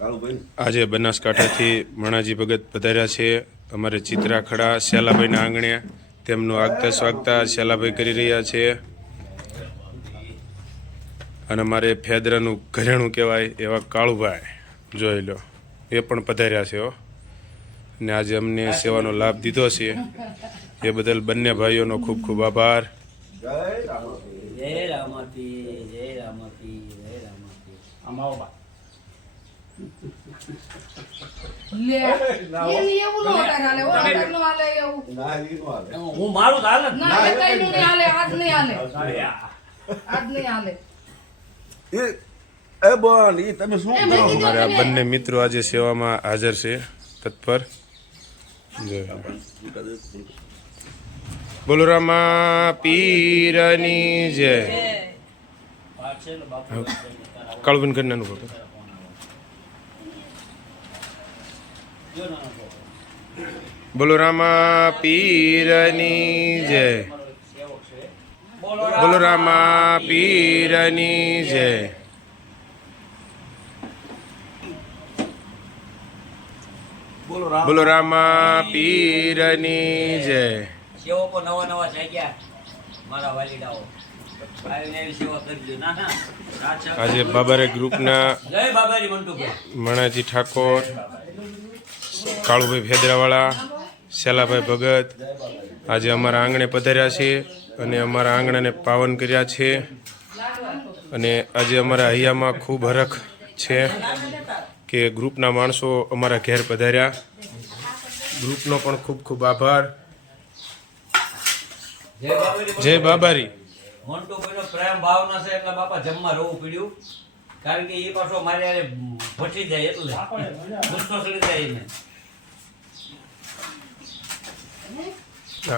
આજે બનાસકાંઠાથી મણાજી ભગત પધાર્યા છે અમારે ચિત્રાખડા શ્યાલાભાઈના આંગણે તેમનું આગતા સ્વાગતા શ્યાલાભાઈ કરી રહ્યા છે અને અમારે ફેદરાનું ઘરેણું કહેવાય એવા કાળુભાઈ જોઈ લો એ પણ પધાર્યા છે હો ને આજે અમને સેવાનો લાભ દીધો છે એ બદલ બંને ભાઈઓનો ખૂબ ખૂબ આભાર. જય રામાપી જય રામાપી જય રામાપી અમાવા હું મારું હાલ અમારા બંને મિત્રો આજે સેવામાં હાજર છે તત્પર. બોલો રામા પીરની જય. કાળુબેન કન્યાનું ફોટો. બોલો રામા પીરની જય. બોલો રામા પીરની જય. બોલો રામા પીરની જય. સેવકો નવા નવા જાગ્યા મારા વાલીડાઓ આજે બાબારે ગ્રુપના જય બાબારી મંટુભાઈ મણાજી ઠાકોર, કાળુભાઈ ફેદરાવાળા, શ્યાલાભાઈ ભગત આજે અમારા આંગણે પધાર્યા છે અને અમારા આંગણાને પાવન કર્યા છે અને આજે અમારા હૈયામાં ખૂબ હરખ છે કે ગ્રુપના માણસો અમારા ઘેર પધાર્યા. ગ્રુપનો પણ ખૂબ ખૂબ આભાર. જય બાબારી. મંટુભાઈનો પ્રેમ ભાવના છે એટલે બાપા જમવા રહેવું પડ્યું કારણ કે એ પાછો મારે યારે ભટી જાય એટલે ગુસ્સો ચડી જાય એને.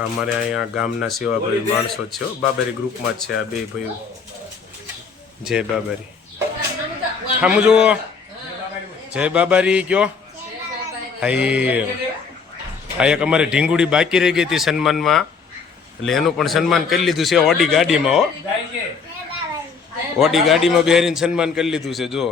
અમારે અહીંયા ગામના સેવાભાવી માણસો છે બાબારી ગ્રુપમાં જ છે આ બે ભાઈઓ. જય બાબારી. ખામું જુઓ. જય બાબારી કયો. આ એક અમારે ઢીંગુડી બાકી રહી ગઈ હતી સન્માનમાં એટલે એનું પણ સન્માન કરી લીધું છે ઓડી ગાડીમાં. હો ઓડી ગાડીમાં બેહારીને સન્માન કરી લીધું છે જો.